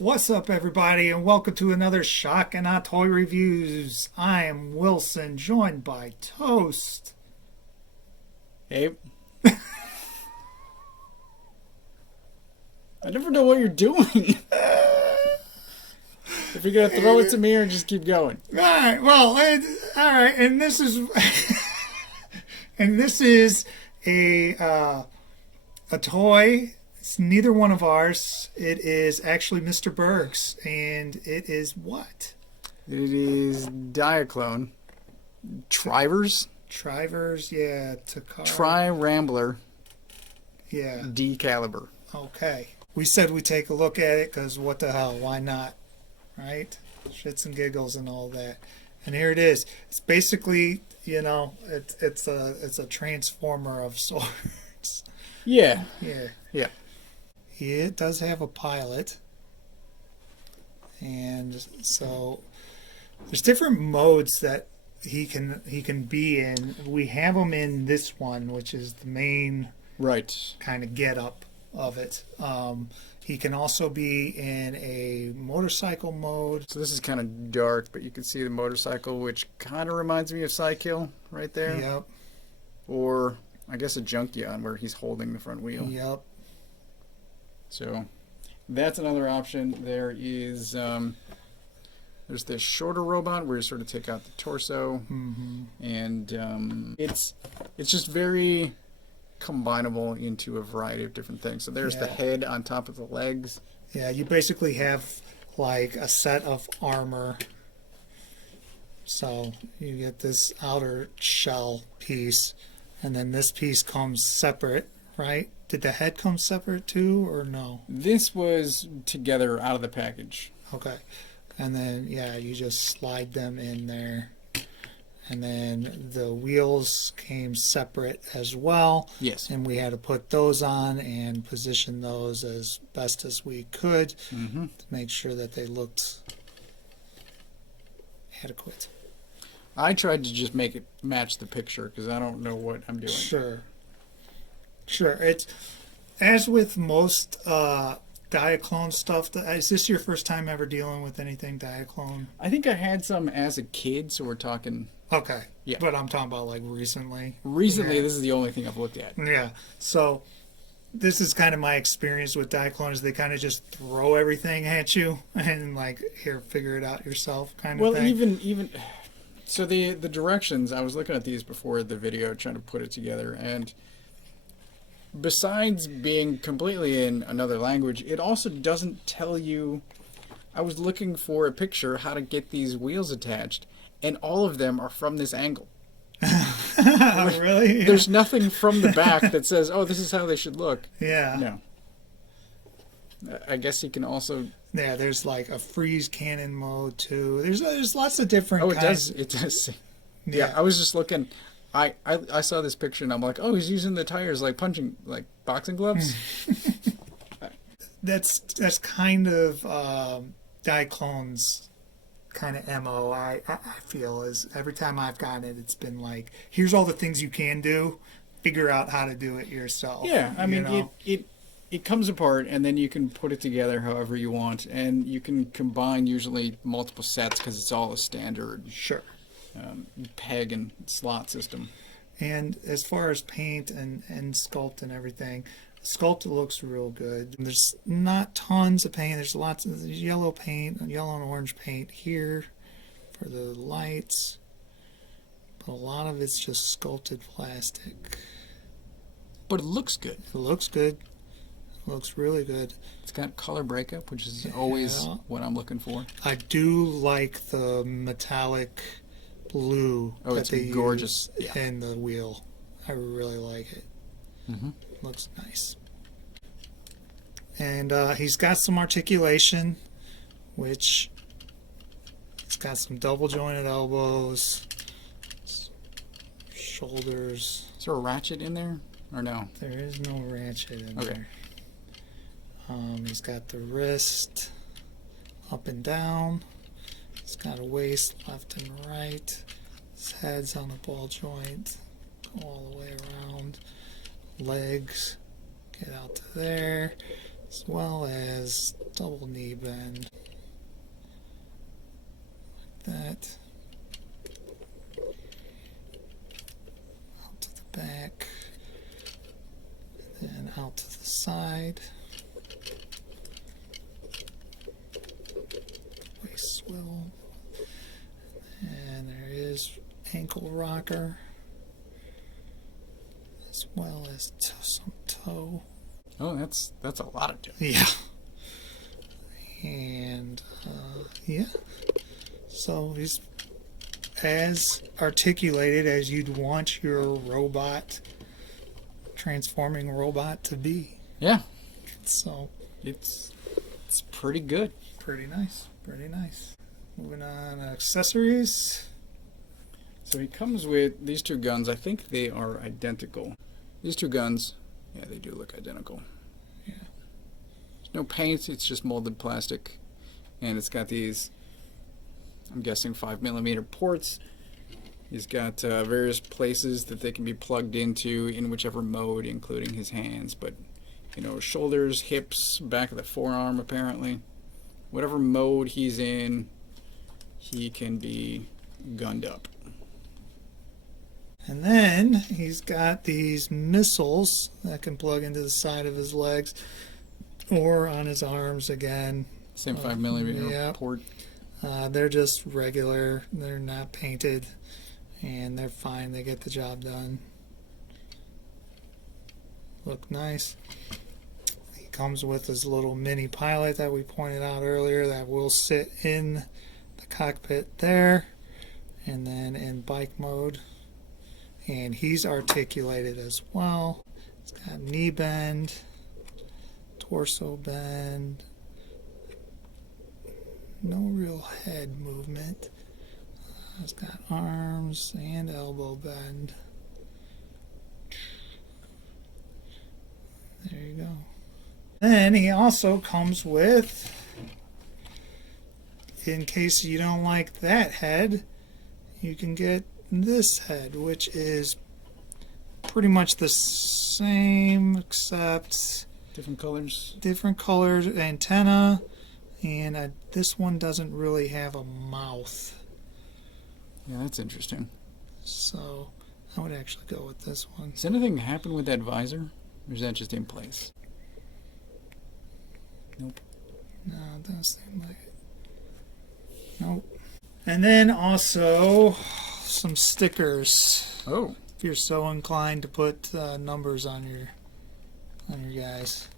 What's up, everybody, and welcome to another Shock and Awe Toy Reviews. I am Wilson, joined by Toast. Hey. I never know what you're doing. If you're going to throw it to me or just keep going. Alright, well, alright, and this is... and this is a toy. It's neither one of ours. It is actually Mr. Berg's, and it is what? It is Diaclone Trivers. Trivers, yeah. Takara. Trirambler. Yeah. D caliber. Okay. We said we'd take a look at it because what the hell? Why not? Right? Shits and giggles and all that. And here it is. It's basically, you know, it's a transformer of sorts. Yeah. Yeah. Yeah. It does have a pilot, and so there's different modes that he can be in. We have him in this one, which is the main Right. kind of get up of it. He can also be in a motorcycle mode. So this is kind of dark, but you can see the motorcycle, which kind of reminds me of Psykill right there. Yep. Or I guess a Junkion where he's holding the front wheel. Yep. So that's another option. There is there's this shorter robot where you sort of take out the torso, and it's just very combinable into a variety of different things. So there's the head on top of the legs. Yeah, you basically have like a set of armor. So you get this outer shell piece, and then this piece comes separate, right? Did the head come separate too, or no? This was together out of the package. Okay. And then, yeah, you just slide them in there. And then the wheels came separate as well. Yes. And we had to put those on and position those as best as we could to make sure that they looked adequate. I tried to just make it match the picture because I don't know what I'm doing. Sure. It's as with most Diaclone stuff. Is this your first time ever dealing with anything Diaclone? I think I had some as a kid, so we're talking. Okay. Yeah. But I'm talking about like recently. Recently, Yeah. this is the only thing I've looked at. Yeah. So this is kind of my experience with Diaclone is they kind of just throw everything at you and like, here, figure it out yourself kind of thing. Well, even so the directions, I was looking at these before the video trying to put it together, and besides being completely in another language, it also doesn't tell you. I was looking for a picture how to get these wheels attached, and all of them are from this angle. Really? Yeah. There's nothing from the back that says, "Oh, this is how they should look." Yeah. No. I guess you can also. Yeah, there's like a freeze cannon mode too. There's lots of different. Oh, it kinds. does. It does. Yeah. I was just looking. I saw this picture and I'm like, oh, he's using the tires like boxing gloves. That's kind of Diaclone's kind of MO. I feel is every time I've gotten it, it's been like, here's all the things you can do. Figure out how to do it yourself. Yeah, I mean, it comes apart and then you can put it together however you want, and you can combine usually multiple sets because it's all a standard. Sure. Peg and slot system. And as far as paint and sculpt and everything, sculpt looks real good. There's not tons of paint. There's lots of yellow paint, yellow and orange paint here for the lights, but a lot of it's just sculpted plastic. But it looks good. It looks good. It looks really good. It's got color breakup, which is always what I'm looking for. I do like the metallic blue that they gorgeous. use in the wheel. I really like it. Looks nice. And he's got some articulation, which he's got some double jointed elbows, shoulders. Is there a ratchet in there or no? There is no ratchet in there. He's got the wrist up and down. He's got a waist left and right. His head's on a ball joint. Go all the way around. Legs get out to there, as well as double knee bend. Like that. Out to the back. And then out to the side. Waist swivel. And there is ankle rocker. As well as some toe. Oh, that's a lot of toe. Yeah. And yeah. So he's as articulated as you'd want your robot, transforming robot to be. Yeah. So It's pretty good. pretty nice. Pretty nice. Moving on, accessories. So he comes with these two guns. I think they are identical. These two guns, yeah, they do look identical. Yeah. There's no paint, it's just molded plastic. And it's got these, I'm guessing, 5mm ports. He's got various places that they can be plugged into in whichever mode, including his hands. But, you know, shoulders, hips, back of the forearm, apparently. Whatever mode he's in, he can be gunned up. And then he's got these missiles that can plug into the side of his legs or on his arms again. Same 5mm yeah. port. They're just regular. They're not painted. And they're fine. They get the job done. Look nice. He comes with his little mini pilot that we pointed out earlier that will sit in the cockpit there. And then in bike mode. And he's articulated as well. It's got knee bend, torso bend, no real head movement. It's got arms and elbow bend. There you go. Then he also comes with, in case you don't like that head, you can get this head, which is pretty much the same except Different colors. different colored antenna, and this one doesn't really have a mouth, Yeah, that's interesting. so I would actually go with this one. Does anything happen with that visor? Or is that just in place? Nope. No, it doesn't seem like it. Nope. And then also some stickers. Oh. If you're so inclined to put numbers on your guys.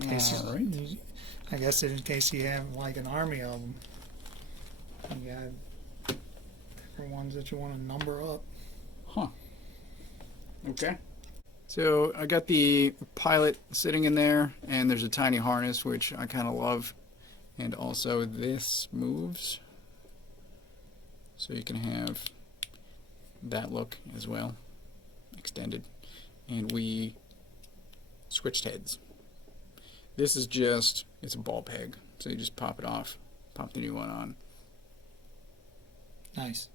In case All right. I guess in case you have like an army of them. You got different ones that you want to number up. Huh. Okay. So I got the pilot sitting in there, and there's a tiny harness, which I kind of love. And also this moves. So you can have that look as well, extended. And we switched heads. This is just, it's a ball peg. So you just pop it off, pop the new one on. Nice.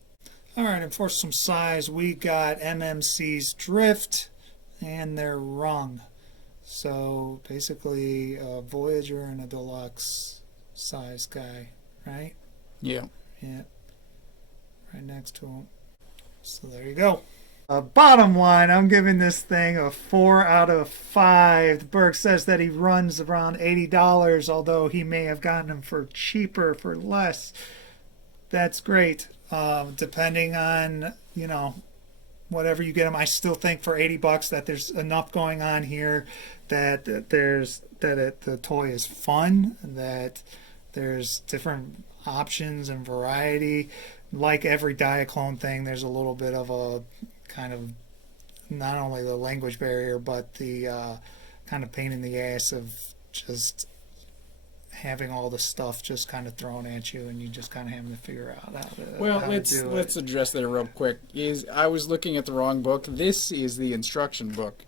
Alright, and for some size, we got MMC's Drift and their Rung. So basically a Voyager and a Deluxe size guy, right? Yeah. Yeah. Right next to him. So there you go. Bottom line, I'm giving this thing a 4 out of 5. Berg says that he runs around $80, although he may have gotten them for cheaper, for less. That's great. Depending on, you know, whatever you get them. I still think for $80 that there's enough going on here that the toy is fun, that there's different options and variety. Like every Diaclone thing, there's a little bit of a kind of not only the language barrier, but the kind of pain in the ass of just having all the stuff just kind of thrown at you, and you just kind of having to figure out how to. Well, how to do let's address that real quick. I was looking at the wrong book. This is the instruction book.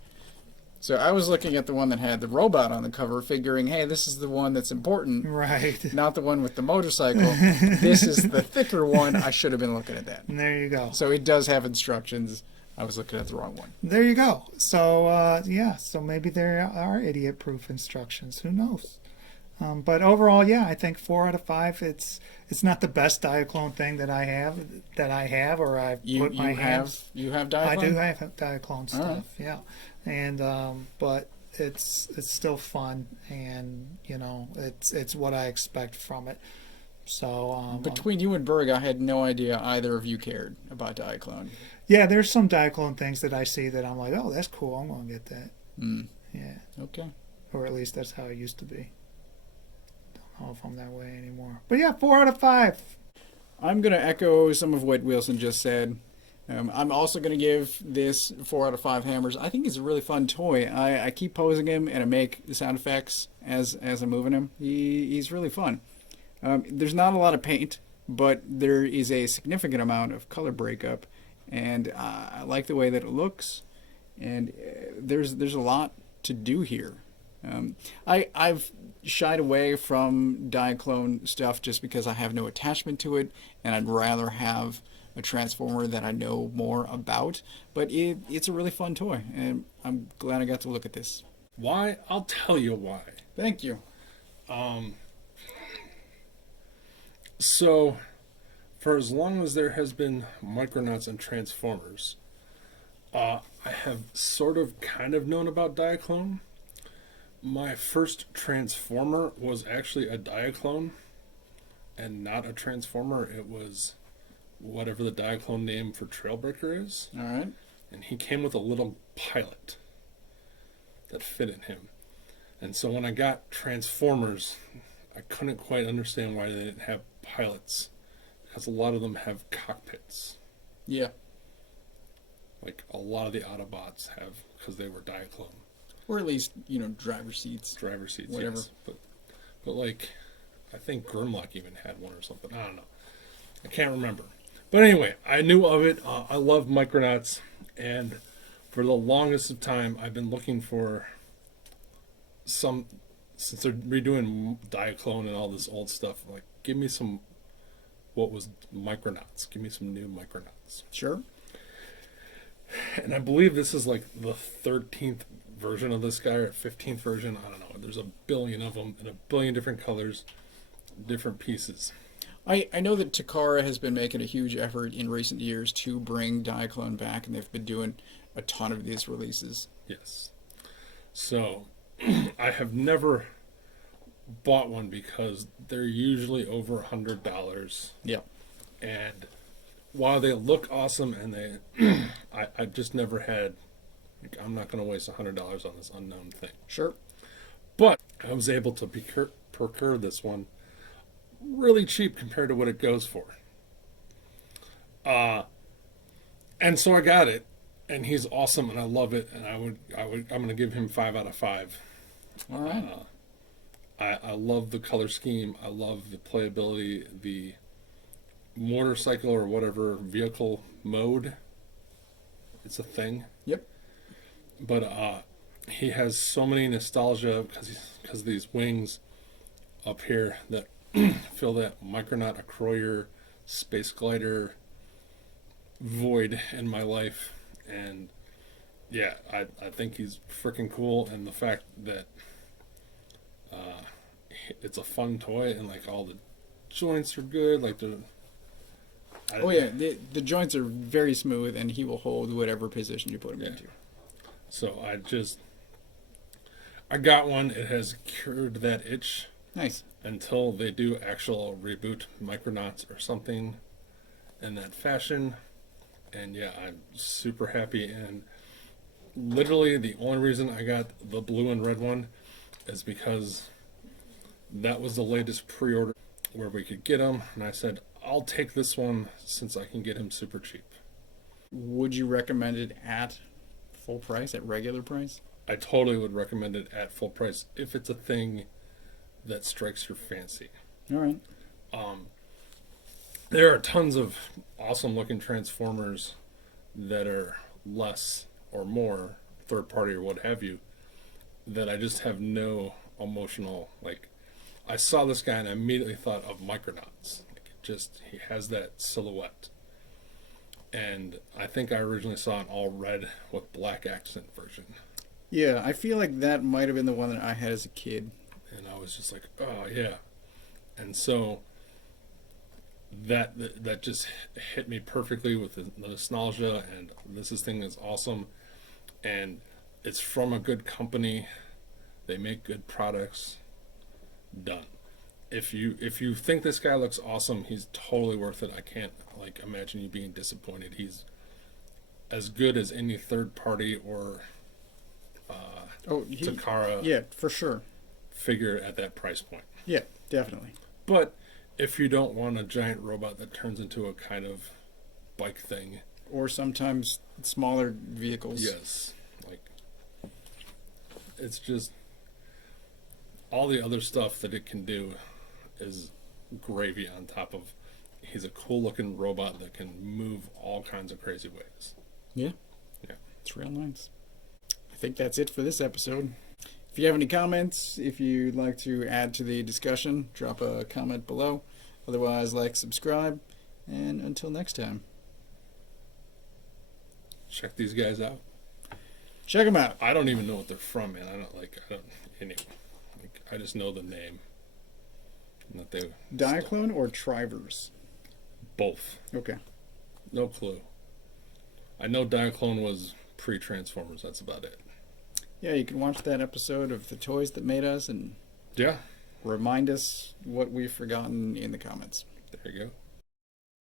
So I was looking at the one that had the robot on the cover, figuring, hey, this is the one that's important. Right. Not the one with the motorcycle. This is the thicker one. I should have been looking at that. And there you go. So it does have instructions. I was looking at the wrong one. There you go. So, yeah, so maybe there are idiot-proof instructions. Who knows? But overall, yeah, I think 4 out of 5. It's not the best Diaclone thing that I have or I've put my hands. You have I do Diaclone? have Diaclone stuff, All right. yeah, and but it's still fun, and it's what I expect from it. So Between you and Berg, I had no idea either of you cared about Diaclone. yeah, there's some Diaclone things that I see that I'm like, oh, that's cool. I'm gonna get that. Hmm. Yeah, Okay. or at least that's how it used to be. Don't know if I'm that way anymore. But yeah, 4 out of 5. I'm going to echo some of what Wilson just said. I'm also going to give this 4 out of 5 hammers. I think it's a really fun toy. I keep posing him and I make sound effects as I'm moving him. He's really fun. There's not a lot of paint, but there is a significant amount of color breakup, and I like the way that it looks. And there's a lot to do here. I've shied away from Diaclone stuff just because I have no attachment to it, and I'd rather have a Transformer that I know more about. But it's a really fun toy, and I'm glad I got to look at this. Why? I'll tell you why. Thank you. So, for as long as there has been Micronauts and Transformers, I have sort of kind of known about Diaclone. My first Transformer was actually a Diaclone and not a Transformer. It was whatever the Diaclone name for Trailbreaker is. All right. And he came with a little pilot that fit in him. And so when I got Transformers, I couldn't quite understand why they didn't have pilots, because a lot of them have cockpits. Yeah. Like a lot of the Autobots have, because they were Diaclone. Or at least, driver seats. Driver seats, Whatever. yes. But like, I think Grimlock even had one or something. I don't know. I can't remember. But anyway, I knew of it. I love Micronauts, and for the longest of time, I've been looking for some, since they're redoing Diaclone and all this old stuff, like, give me some, what was Micronauts. Give me some new Micronauts. Sure. And I believe this is like the 13th version of this guy, or 15th version. I don't know. There's a billion of them in a billion different colors, different pieces. I know that Takara has been making a huge effort in recent years to bring Diaclone back, and they've been doing a ton of these releases. Yes. So, I have never bought one because they're usually over $100. Yeah. And while they look awesome, and they, I just never had, like, I'm not going to waste $100 on this unknown thing. Sure. But I was able to procure this one really cheap compared to what it goes for. And so I got it, and he's awesome, and I love it, and I'm going to give him 5 out of 5. All right. I love the color scheme. I love the playability, the motorcycle or whatever vehicle mode. It's a thing. Yep. But he has so many nostalgia because of these wings up here that fill that Micronaut Acroyer space glider void in my life. And yeah, I think he's freaking cool, and the fact that it's a fun toy, and like all the joints are good, like the joints are very smooth, and he will hold whatever position you put him into. So I got one. It has cured that itch. Nice. Until they do actual reboot Micronauts or something in that fashion. And yeah, I'm super happy. And literally the only reason I got the blue and red one is because that was the latest pre-order where we could get them. And I said, I'll take this one since I can get him super cheap. Would you recommend it at full price, at regular price? I totally would recommend it at full price if it's a thing that strikes your fancy. All right. There are tons of awesome looking Transformers that are less or more third party or what have you that I just have no emotional, like, I saw this guy and I immediately thought of Micronauts. Like, he has that silhouette. And I think I originally saw an all red with black accent version. Yeah, I feel like that might have been the one that I had as a kid. and I was just like, oh yeah. And so that just hit me perfectly with the nostalgia, and this thing is awesome, and it's from a good company. They make good products. Done. If you think this guy looks awesome, he's totally worth it. I can't imagine you being disappointed. He's as good as any third party or Takara Yeah, for sure. figure at that price point. Yeah, definitely. But if you don't want a giant robot that turns into a kind of bike thing, Or sometimes smaller vehicles. yes, it's just all the other stuff that it can do is gravy on top of. He's a cool looking robot that can move all kinds of crazy ways. Yeah. Yeah. It's real nice. I think that's it for this episode. If you have any comments, if you'd like to add to the discussion, drop a comment below. Otherwise, subscribe, and until next time. Check these guys out. Check them out. I don't even know what they're from, man. I don't anyway. I just know the name. And that they Diaclone or Trivers? both. Okay. No clue. I know Diaclone was pre-Transformers. That's about it. Yeah, you can watch that episode of The Toys That Made Us and Yeah. remind us what we've forgotten in the comments. There you go.